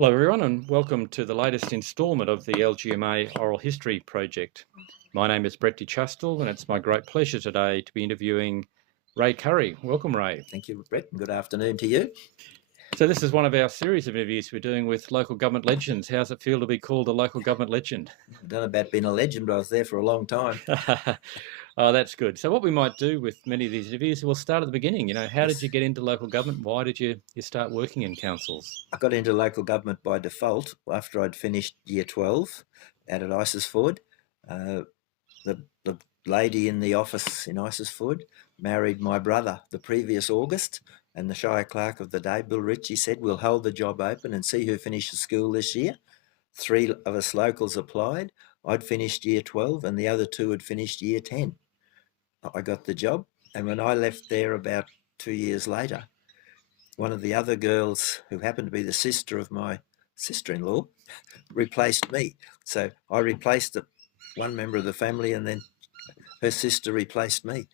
Hello everyone and welcome to the latest instalment of the LGMA Oral History Project. My name is Brett Chastel and it's my great pleasure today to be interviewing Ray Currie. Welcome, Ray. Thank you, Brett, and good afternoon to you. So this is one of our series of interviews we're doing with local government legends. How's it feel to be called a local government legend? I don't know about being a legend, but I was there for a long time. Oh, that's good. So what we might do with many of these interviews, we'll start at the beginning. How did you get into local government? Why did you start working in councils? I got into local government by default after I'd finished year 12 out at Isisford. The lady in the office in Isisford married my brother the previous August, and the Shire Clerk of the day, Bill Ritchie, said, "We'll hold the job open and see who finishes school this year." 3 of us locals applied. I'd finished year 12 and the other 2 had finished year 10. I got the job, and when I left there about 2 years later, one of the other girls, who happened to be the sister of my sister-in-law, replaced me. So I replaced one member of the family, and then her sister replaced me.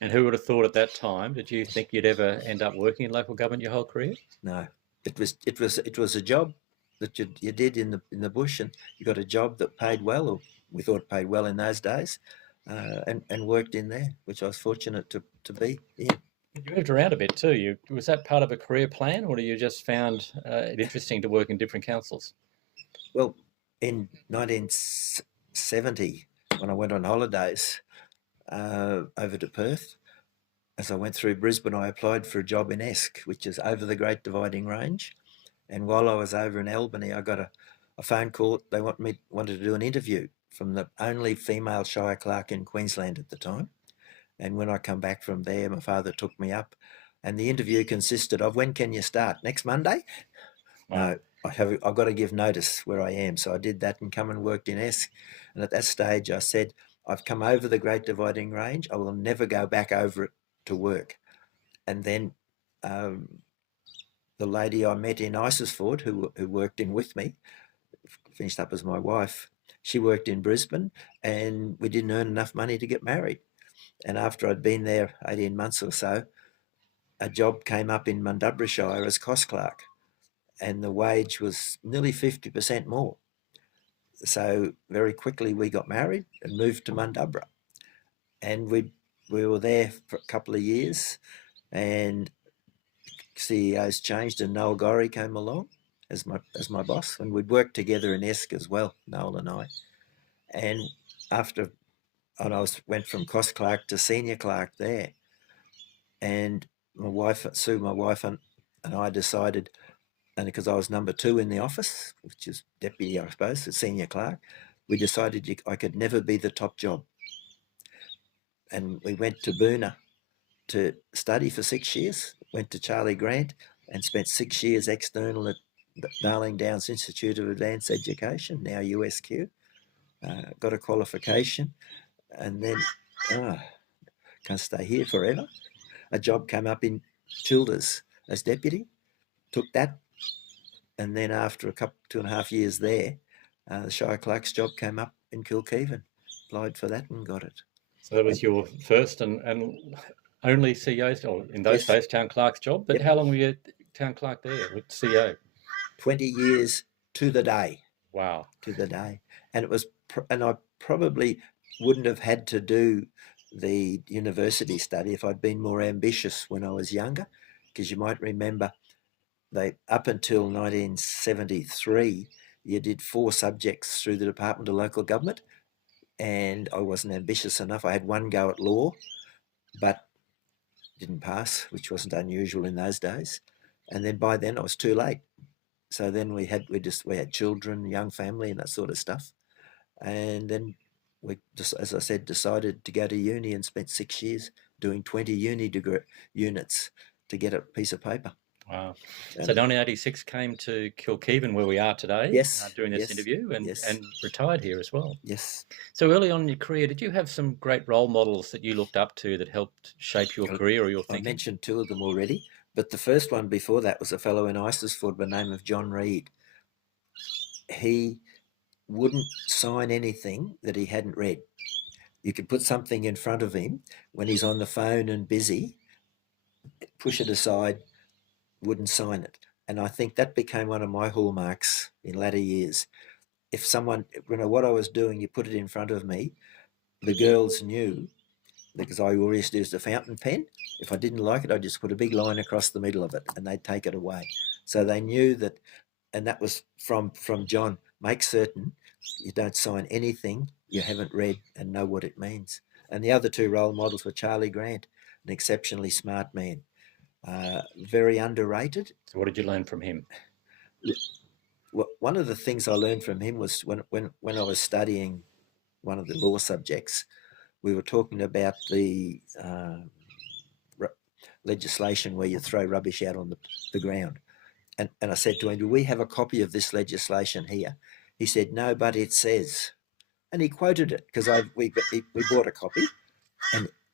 And who would have thought at that time, did you think you'd ever end up working in local government your whole career? No, it was a job that you did in the bush, and you got a job that paid well, or we thought paid well in those days, and worked in there, which I was fortunate to be in. You moved around a bit too. Was that part of a career plan, or you just found it interesting to work in different councils? Well, in 1970, when I went on holidays over to Perth, as I went through Brisbane, I applied for a job in Esk, which is over the Great Dividing Range. And while I was over in Albany, I got a phone call. They wanted to do an interview from the only female Shire Clerk in Queensland at the time. And when I come back from there, my father took me up, and the interview consisted of, "When can you start? Next Monday?" Wow. No, I've got to give notice where I am. So I did that and come and worked in Esk. And at that stage, I said, "I've come over the Great Dividing Range. I will never go back over it to work." And then the lady I met in Isisford, who worked in with me, finished up as my wife. She worked in Brisbane, and we didn't earn enough money to get married. And after I'd been there 18 months or so, a job came up in Mundubbera Shire as cost clerk, and the wage was nearly 50% more. So very quickly we got married and moved to Mundubbera, and we were there for a couple of years, and CEOs changed, and Noel Gorrie came along as my boss, and we'd worked together in Esk as well, Noel and I. And went from cost clerk to senior clerk there, and my wife and I decided, and because I was number 2 in the office, which is deputy, I suppose, the senior clerk, we decided I could never be the top job. And we went to Boona to study for 6 years, went to Charlie Grant and spent 6 years external at Darling Downs Institute of Advanced Education, now USQ. Got a qualification, and then can't stay here forever. A job came up in Childers as deputy, took that, and then after 2.5 years there, the Shire Clerk's job came up in Kilkevin. Applied for that and got it. So that was your first and only CEO's, or in those days, town clerk's job. But Yep. how long were you town clerk there with CEO? 20 years to the day. Wow. To the day. And I probably wouldn't have had to do the university study if I'd been more ambitious when I was younger, because you might remember up until 1973, you did 4 subjects through the Department of Local Government, and I wasn't ambitious enough. I had one go at law, but didn't pass, which wasn't unusual in those days. And then by then I was too late. So then we had children, young family, and that sort of stuff. And then we just, as I said, decided to go to uni and spent 6 years doing 20 uni degree units to get a piece of paper. Wow. So 1986 came to Kilkevin, where we are today, yes, doing this interview, and retired here as well. Yes. So early on in your career, did you have some great role models that you looked up to that helped shape your career or your thinking? I mentioned 2 of them already, but the first one before that was a fellow in Isisford by the name of John Reid. He wouldn't sign anything that he hadn't read. You could put something in front of him when he's on the phone and busy, push it aside, wouldn't sign it. And I think that became one of my hallmarks in latter years. If someone, what I was doing, you put it in front of me, the girls knew, because I always used a fountain pen. If I didn't like it, I just put a big line across the middle of it and they'd take it away. So they knew that, and that was from John, make certain you don't sign anything you haven't read and know what it means. And the other two role models were Charlie Grant, an exceptionally smart man, very underrated. So what did you learn from him? One of the things I learned from him was when I was studying one of the law subjects, we were talking about the legislation where you throw rubbish out on the ground. And I said to him, do we have a copy of this legislation here? He said, no, but it says. And he quoted it because we bought a copy.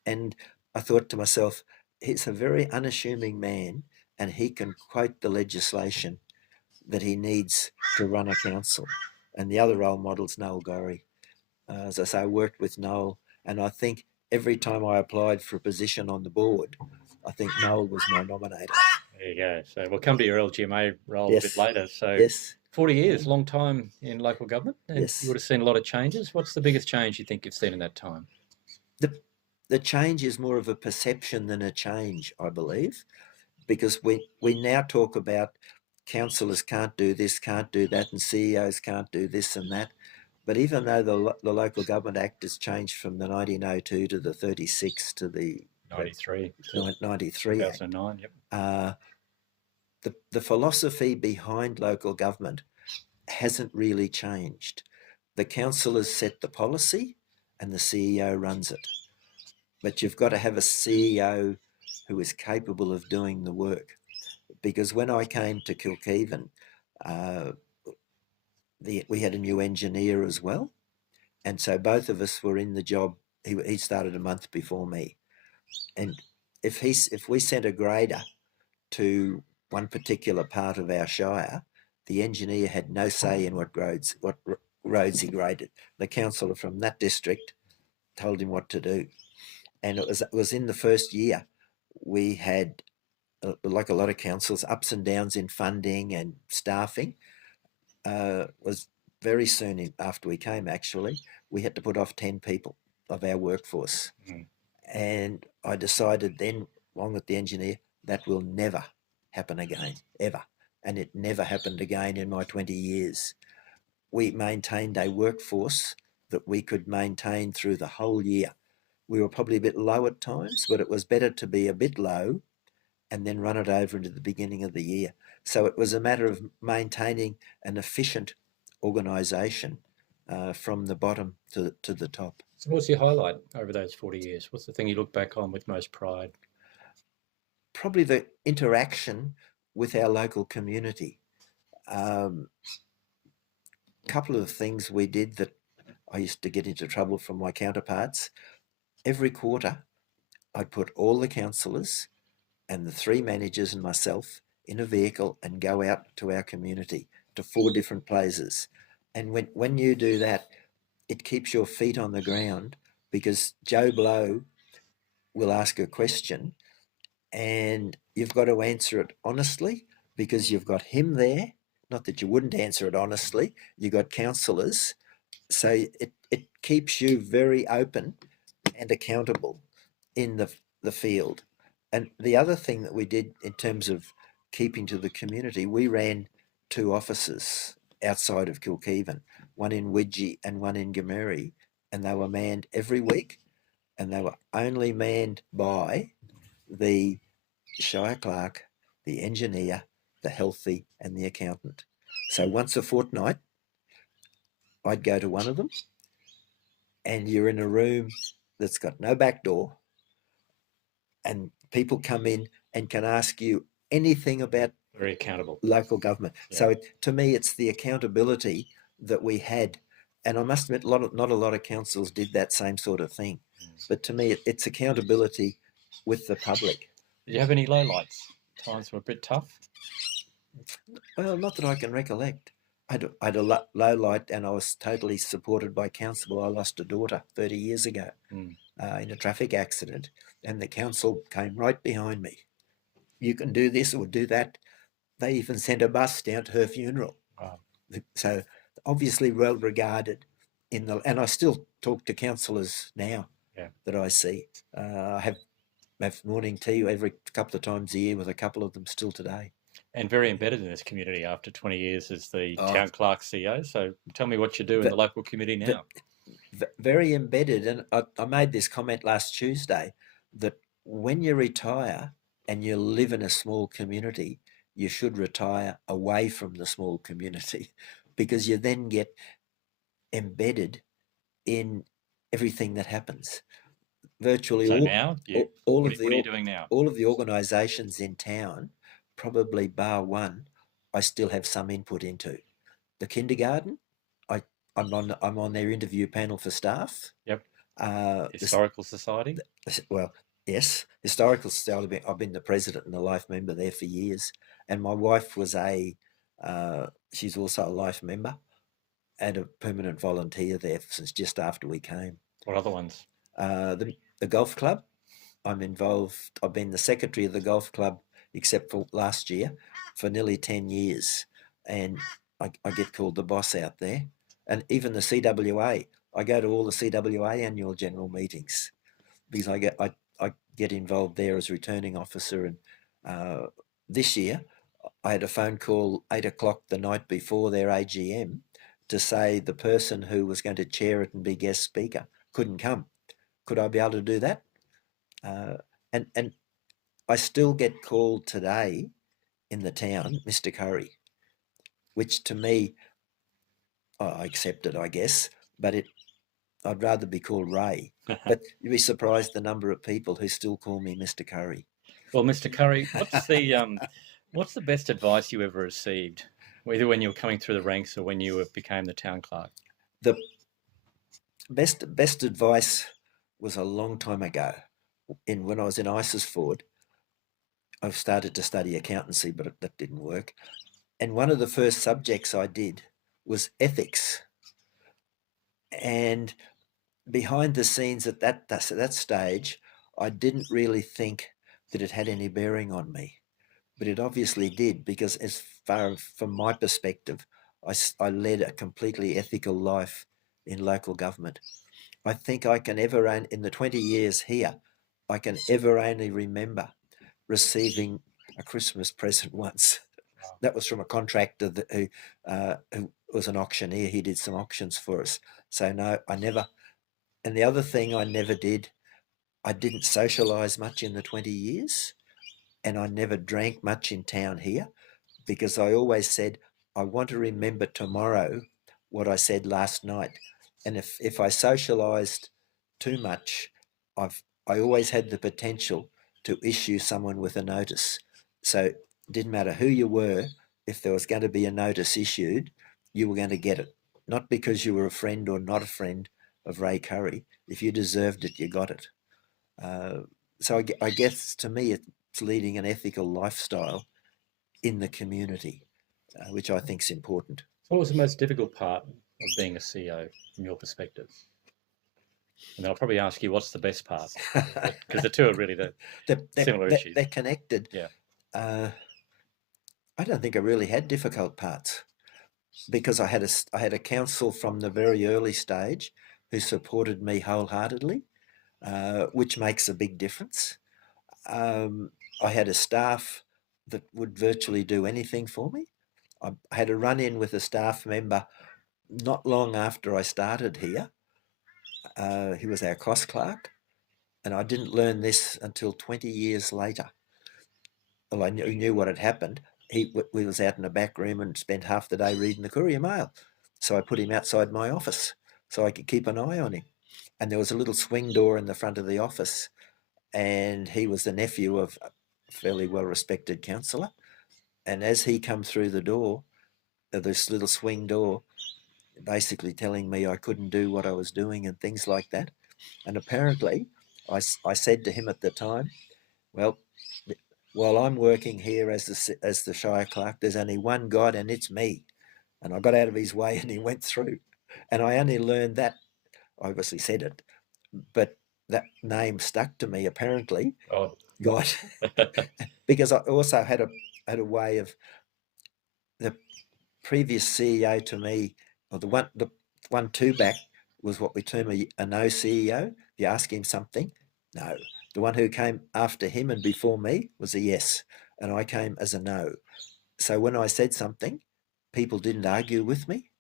And I thought to myself, he's a very unassuming man and he can quote the legislation that he needs to run a council. And the other role model's Noel Gorrie. As I say, I worked with Noel, and I think every time I applied for a position on the board, I think Noel was my nominator. There you go. So we'll come to your LGMA role Yes. a bit later. So Yes. 40 years, long time in local government, and Yes. you would have seen a lot of changes. What's the biggest change you think you've seen in that time? The change is more of a perception than a change, I believe, because we now talk about councillors can't do this, can't do that, and CEOs can't do this and that. But even though the Local Government Act has changed from the 1902 to the 36 to the 93. 93 Act, 2009, yep. The philosophy behind local government hasn't really changed. The councillors set the policy and the CEO runs it. But you've got to have a CEO who is capable of doing the work. Because when I came to Kilkheven, we had a new engineer as well. And so both of us were in the job. He started a month before me. And if we sent a grader to one particular part of our shire, the engineer had no say in what roads he graded. The councillor from that district told him what to do. And it was in the first year we had, like a lot of councils, ups and downs in funding and staffing. Was very soon after we came, actually, we had to put off 10 people of our workforce. And I decided then, along with the engineer, that will never happen again, ever. And it never happened again in my 20 years. We maintained a workforce that we could maintain through the whole year. We were probably a bit low at times, but it was better to be a bit low and then run it over into the beginning of the year. So it was a matter of maintaining an efficient organisation from the bottom to the top. So what's your highlight over those 40 years? What's the thing you look back on with most pride? Probably the interaction with our local community. Couple of things we did that I used to get into trouble from my counterparts. Every quarter, I'd put all the councillors and the 3 managers and myself in a vehicle and go out to our community to 4 different places. And when you do that, it keeps your feet on the ground, because Joe Blow will ask a question and you've got to answer it honestly, because you've got him there. Not that you wouldn't answer it honestly. You've got councillors. So it keeps you very open and accountable in the field. And the other thing that we did in terms of keeping to the community, we ran 2 offices outside of Kilkheven, one in Widgie and one in Gameri, and they were manned every week, and they were only manned by the shire clerk, the engineer, the healthy, and the accountant. So once a fortnight, I'd go to one of them, and you're in a room that's got no back door, and people come in and can ask you anything about Very accountable. local government. Yeah. So to me, it's the accountability that we had. And I must admit, not a lot of councils did that same sort of thing. But to me, it's accountability with the public. Did you have any lowlights? Times were a bit tough? Well, not that I can recollect. I had a low light, and I was totally supported by council. I lost a daughter 30 years ago in a traffic accident, and the council came right behind me. You can do this or do that. They even sent a bus down to her funeral. Wow. So obviously well regarded and I still talk to councillors now Yeah. that I see. I have morning tea every couple of times a year with a couple of them still today. And very embedded in this community after 20 years as the Oh, town clerk CEO. So tell me what you do in v- the local community v- now. very embedded. And I made this comment last Tuesday that when you retire and you live in a small community, you should retire away from the small community because you then get embedded in everything that happens. Virtually So now, all what of what are you the doing now? all of the organisations in town, probably bar one, I still have some input into. The kindergarten, I I'm on their interview panel for staff. Yep. This Historical Society. well, yes, historical society. I've been the president and a life member there for years, and my wife was she's also a life member and a permanent volunteer there since just after we came. What other ones? The golf club, I'm involved. I've been the secretary of the golf club, except for last year, for nearly 10 years. And I get called the boss out there. And even the CWA, I go to all the CWA annual general meetings because I get involved there as returning officer. And this year, I had a phone call 8 o'clock the night before their AGM to say the person who was going to chair it and be guest speaker couldn't come. Could I be able to do that? Uh, and I still get called today in the town, Mr. Currie, which to me, I accept it, I guess, but I'd rather be called Ray. But you'd be surprised the number of people who still call me Mr. Currie. Well, Mr. Currie, what's the best advice you ever received, either when you were coming through the ranks or when you became the town clerk? The best advice was a long time ago. When I was in Isisford, I started to study accountancy, but that didn't work. And one of the first subjects I did was ethics. And behind the scenes at that stage, I didn't really think that it had any bearing on me, but it obviously did because, as far from my perspective, I led a completely ethical life in local government. I think I can ever in the 20 years here, I can ever only remember receiving a Christmas present once. That was from a contractor who was an auctioneer. He did some auctions for us. So no, I never. And the other thing I never did, I didn't socialise much in the 20 years, and I never drank much in town here because I always said, I want to remember tomorrow what I said last night. And if I socialised too much, I always had the potential to issue someone with a notice. So it didn't matter who you were, if there was going to be a notice issued, you were going to get it. Not because you were a friend or not a friend of Ray Currie. If you deserved it, you got it. Uh, so I guess to me, it's leading an ethical lifestyle in the community, which I think is important. What was the most difficult part of being a CEO from your perspective? And then I'll probably ask you what's the best part, because the two are really the similar issues. They're connected. Yeah. I don't think I really had difficult parts because I had a council from the very early stage who supported me wholeheartedly, which makes a big difference. I had a staff that would virtually do anything for me. I had a run in with a staff member not long after I started here. He was our cost clerk, and I didn't learn this until 20 years later. Well, I knew what had happened. We was out in the back room and spent half the day reading the Courier Mail. So I put him outside my office so I could keep an eye on him. And there was a little swing door in the front of the office, and he was the nephew of a fairly well-respected councillor. And as he come through the door, this little swing door, basically telling me I couldn't do what I was doing and things like that. And apparently, I said to him at the time, well, while I'm working here as the Shire Clerk, there's only one God and it's me. And I got out of his way and he went through. And I only learned that, I obviously said it, but that name stuck to me apparently, Oh. God, because I also had a way of the previous CEO to me, or the one two back, was what we term a no CEO. You ask him something, no. The one who came after him and before me was a yes, and I came as a no. So when I said something, people didn't argue with me.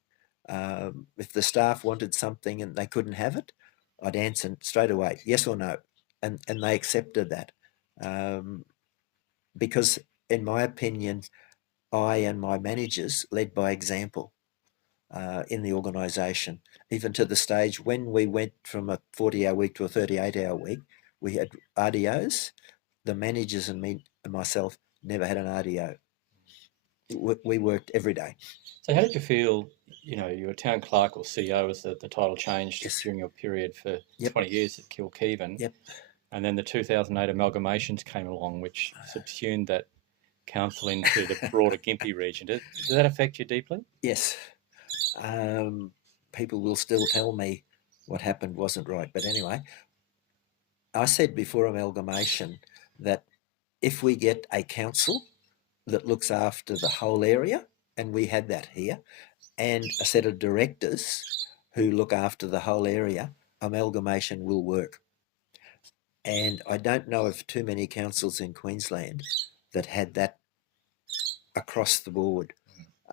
If the staff wanted something and they couldn't have it, I'd answer straight away, yes or no, and they accepted that, because in my opinion, I and my managers led by example in the organisation, even to the stage when we went from a 40-hour week to a 38-hour week. We had RDOs. The managers and me and myself never had an RDO. We worked every day. So how did you feel, you were town clerk or CEO as the title changed Yes. during your period for Yep. 20 years at Kilkevin? Yep. And then the 2008 amalgamations came along, which subsumed that council into the broader Gympie region. Did that affect you deeply? Yes. People will still tell me what happened wasn't right. But anyway, I said before amalgamation that if we get a council that looks after the whole area, and we had that here, and a set of directors who look after the whole area, amalgamation will work. And I don't know of too many councils in Queensland that had that across the board.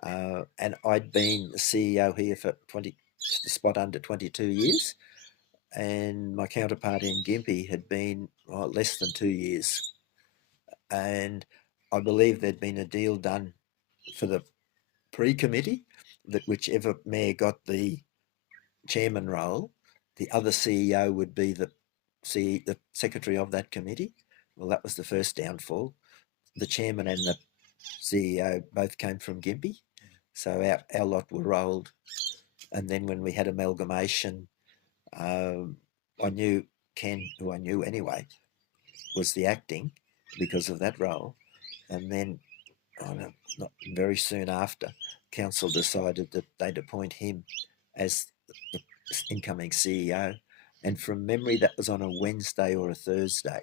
And I'd been the CEO here for just a spot under 22 years, and my counterpart in Gympie had been less than 2 years. And I believe there'd been a deal done for the pre-committee that whichever mayor got the chairman role, the other CEO would be the secretary of that committee. Well, that was the first downfall. The chairman and the CEO both came from Gympie, so our lot were rolled. And then when we had amalgamation, I knew Ken, who I knew anyway, was the acting because of that role. And then, not very soon after, council decided that they'd appoint him as the incoming CEO. And from memory, that was on a Wednesday or a Thursday.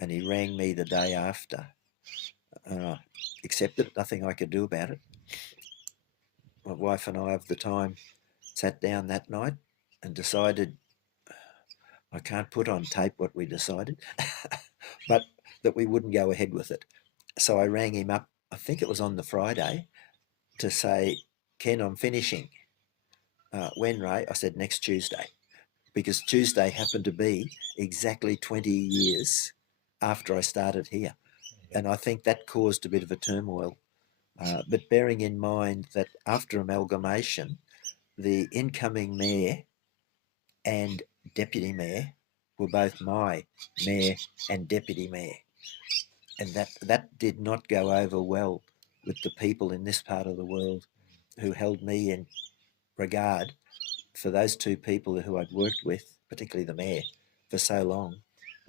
And he rang me the day after. Accepted, nothing I could do about it. My wife and I, of the time, sat down that night and decided, I can't put on tape what we decided, but that we wouldn't go ahead with it. So I rang him up, I think it was on the Friday, to say, Ken, I'm finishing. When, Ray? I said, next Tuesday. Because Tuesday happened to be exactly 20 years after I started here. And I think that caused a bit of a turmoil. But bearing in mind that after amalgamation, the incoming mayor and deputy mayor were both my mayor and deputy mayor. And that did not go over well with the people in this part of the world who held me in regard for those two people who I'd worked with, particularly the mayor, for so long.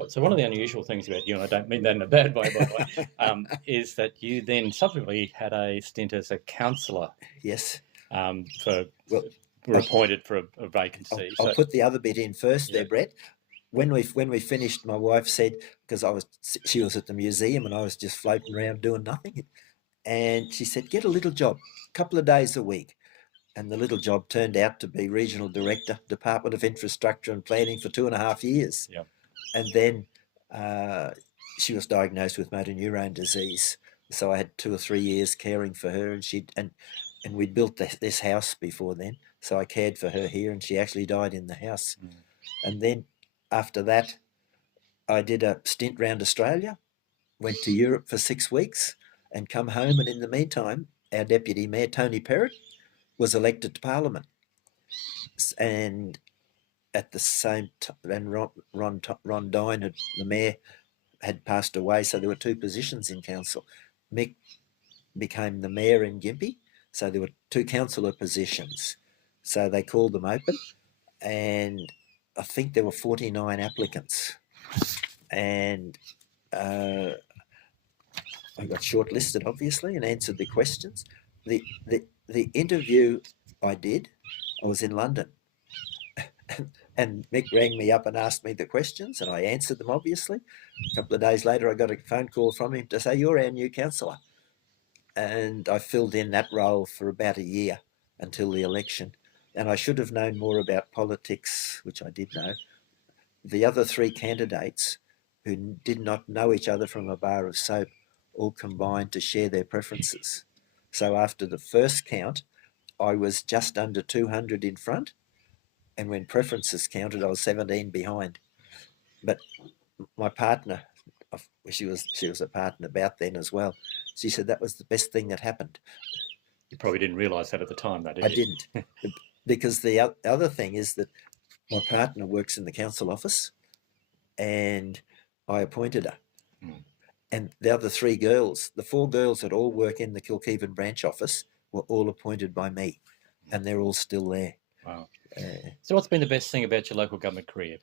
So one of the unusual things about you, and I don't mean that in a bad way, by the way, is that you then subsequently had a stint as a councillor. Yes. Were appointed for a vacancy. I'll put the other bit in first there, Brett. When we finished, my wife said, because she was at the museum and I was just floating around doing nothing, and she said, get a little job, a couple of days a week. And the little job turned out to be Regional Director, Department of Infrastructure and Planning for 2.5 years. Yep. And then she was diagnosed with motor neurone disease. So I had 2 or 3 years caring for her, and we'd built this house before then. So I cared for her here, and she actually died in the house. Mm. And then after that, I did a stint around Australia, went to Europe for 6 weeks and come home. And in the meantime, our Deputy Mayor, Tony Perrott, was elected to Parliament. And at the same time, and Ron Dine, the mayor, had passed away, so there were 2 positions in council. Mick became the mayor in Gympie, so there were 2 councillor positions. So they called them open, and I think there were 49 applicants. And I got shortlisted, obviously, and answered the questions. The interview I did, I was in London. And Mick rang me up and asked me the questions, and I answered them, obviously. A couple of days later, I got a phone call from him to say, you're our new councillor. and I filled in that role for about a year until the election. And I should have known more about politics, which I did know. The other three candidates who did not know each other from a bar of soap all combined to share their preferences. So after the first count, I was just under 200 in front, and when preferences counted, I was 17 behind. But my partner, she was a partner about then as well. She said that was the best thing that happened. You probably didn't realise that at the time, though, I did you? didn't, because the other thing is that my partner works in the council office, and I appointed her. Mm. And the other three girls, the four girls that all work in the Kilkeven branch office, were all appointed by me, and they're all still there. Wow. Uh, So, what's been the best thing about your local government career?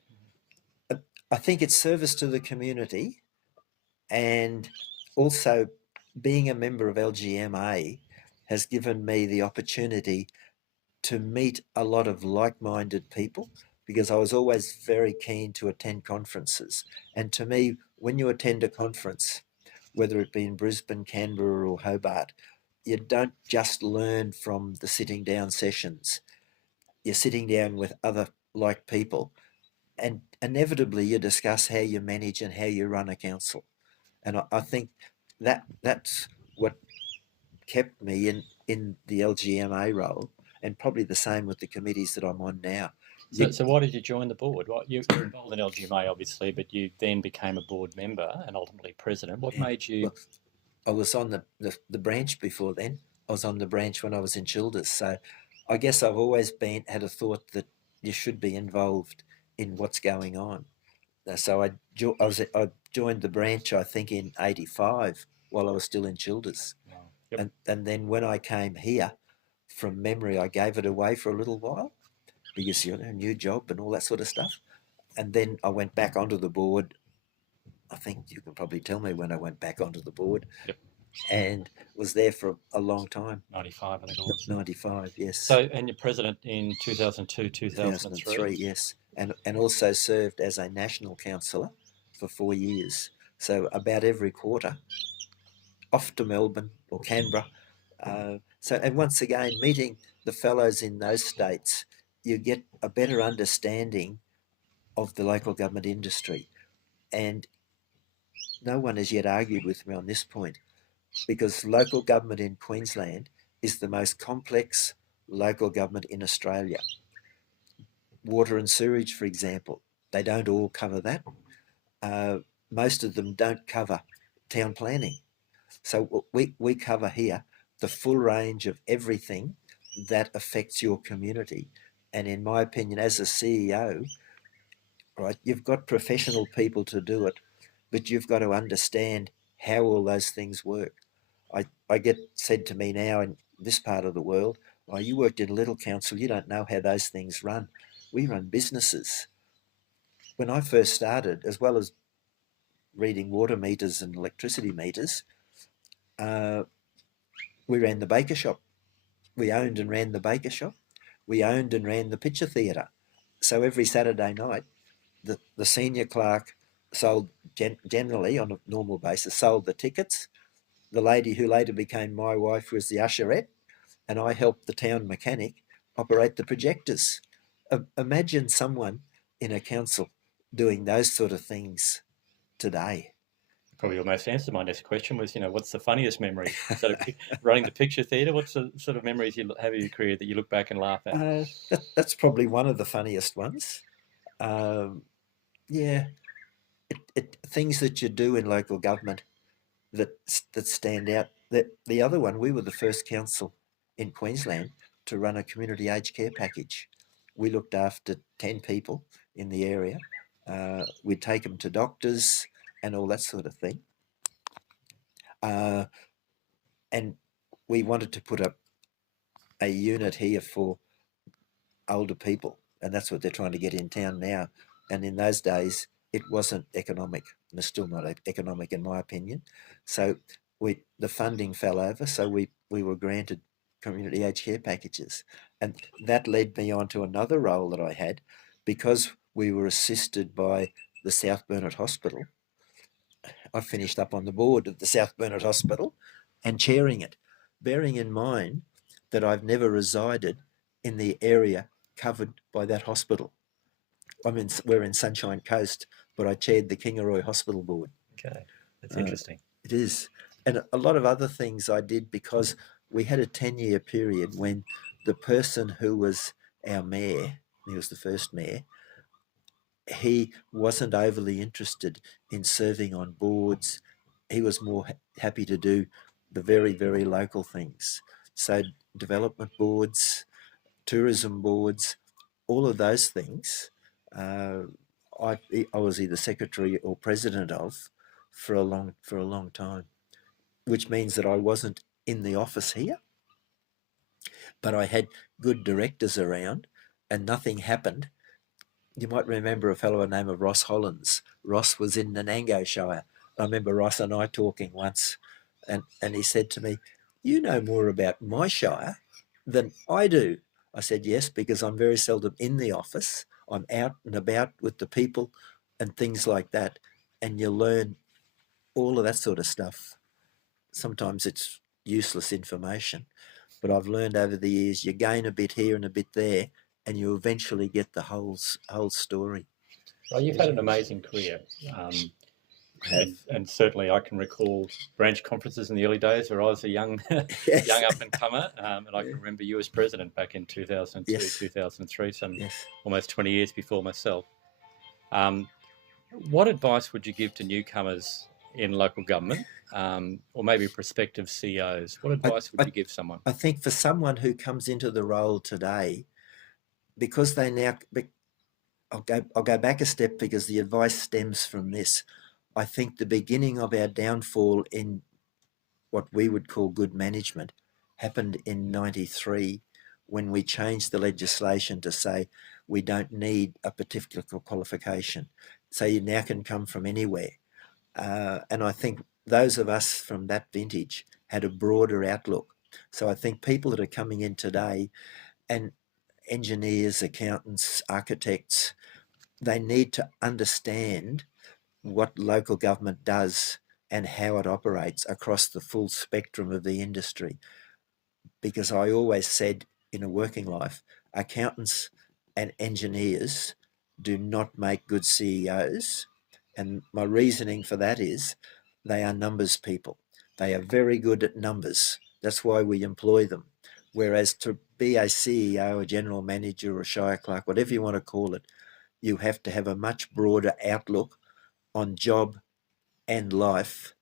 I think it's service to the community, and also being a member of LGMA has given me the opportunity to meet a lot of like-minded people, because I was always very keen to attend conferences. And to me, when you attend a conference, whether it be in Brisbane, Canberra or Hobart, you don't just learn from the sitting down sessions. You're sitting down with other like people, and inevitably you discuss how you manage and how you run a council. And I think that's what kept me in the LGMA role, and probably the same with the committees that I'm on now. So, You, so why did you join the board? Well, you're involved in LGMA, obviously, but you then became a board member and ultimately president. What yeah, made you? well, I was on the branch before then. I was on the branch when I was in Childers. So I guess I've always had a thought that you should be involved in what's going on. So I joined the branch, I think, in '85 while I was still in Childers. Oh, yep. And then when I came here, from memory, I gave it away for a little while because you know, a new job and all that sort of stuff. And then I went back onto the board. I think you can probably tell me when I went back onto the board, Yep. and was there for a long time. 95, I think it was. 95, yes. So, and you're president in 2002, 2003. 2003, yes. And also served as a national councillor for 4 years. So about every quarter, off to Melbourne or Canberra. And once again, meeting the fellows in those states, you get a better understanding of the local government industry. And no one has yet argued with me on this point, because local government in Queensland is the most complex local government in Australia. Water and sewage, for example, they don't all cover that. Uh, Most of them don't cover town planning. So we cover here the full range of everything that affects your community. And in my opinion, as a CEO, right, you've got professional people to do it, but you've got to understand how all those things work. I get said to me now in this part of the world, oh, you worked in a little council, you don't know how those things run. We run businesses. When I first started, as well as reading water meters and electricity meters, uh, we ran the baker shop. We owned and ran the baker shop. We owned and ran the picture theatre. So every Saturday night, the senior clerk sold, generally on a normal basis, sold the tickets. The lady who later became my wife was the usherette, and I helped the town mechanic operate the projectors. Imagine someone in a council doing those sort of things today. Probably almost answered my next question was, what's the funniest memory? So running the picture theatre, what's the sort of memories you have of your career that you look back and laugh at? That's probably one of the funniest ones. Um, yeah, things that you do in local government that stand out. The other one, we were the first council in Queensland to run a community aged care package. We looked after 10 people in the area. We'd take them to doctors and all that sort of thing. And we wanted to put up a unit here for older people, and that's what they're trying to get in town now. And in those days, it wasn't economic, and it's still not economic in my opinion. So the funding fell over, so we were granted community aged care packages, and that led me on to another role that I had, because we were assisted by the South Burnett Hospital. I finished up on the board of the South Burnett Hospital and chairing it. bearing in mind that I've never resided in the area covered by that hospital. We're in Sunshine Coast, but I chaired the Kingaroy Hospital Board. Okay, that's Uh, interesting. It is. And a lot of other things I did because we had a 10-year period when the person who was our mayor, he was the first mayor, he wasn't overly interested in serving on boards. He was more happy to do the very, very local things. So development boards, tourism boards, all of those things, uh, I was either secretary or president of for a long time, which means that I wasn't in the office here, but I had good directors around, and nothing happened. You might remember a fellow by the name of Ross Hollins. Ross was in Nanango Shire. I remember Ross and I talking once, and he said to me, "You know more about my shire than I do." I said, "Yes, because I'm very seldom in the office. I'm out and about with the people and things like that, and you learn all of that sort of stuff. Sometimes it's useless information, but I've learned over the years you gain a bit here and a bit there, and you eventually get the whole story." Well, you've had an amazing career. And certainly I can recall branch conferences in the early days where I was a young Yes. young up and comer, and I can remember you as president back in 2002, Yes. 2003, some Yes. almost 20 years before myself. What advice would you give to newcomers in local government, or maybe prospective CEOs? What advice would you give someone? I think for someone who comes into the role today, because they now, I'll go back a step because the advice stems from this. I think the beginning of our downfall in what we would call good management happened in 93 when we changed the legislation to say we don't need a particular qualification. So you now can come from anywhere. And I think those of us from that vintage had a broader outlook. So I think people that are coming in today, and engineers, accountants, architects, they need to understand what local government does and how it operates across the full spectrum of the industry. Because I always said in a working life, accountants and engineers do not make good CEOs. And my reasoning for that is they are numbers people. They are very good at numbers. That's why we employ them. Whereas to be a CEO, a general manager, or a shire clerk, whatever you want to call it, you have to have a much broader outlook on job and life,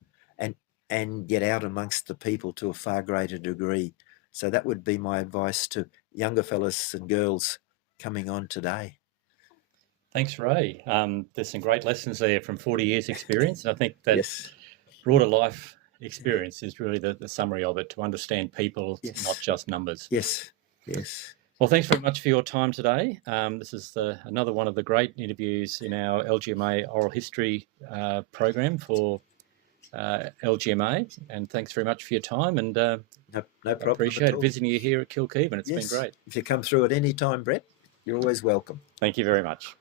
and get out amongst the people to a far greater degree. So that would be my advice to younger fellas and girls coming on today. Thanks, Ray. There's some great lessons there from 40 years experience. And I think that Yes. broader life experience is really the summary of it, to understand people, Yes. not just numbers. Yes. Yes. Well, thanks very much for your time today. This is another one of the great interviews in our LGMA oral history program for LGMA. And thanks very much for your time. And No problem. appreciate visiting you here at Kilkeven. It's been great. If you come through at any time, Brett, you're always welcome. Thank you very much.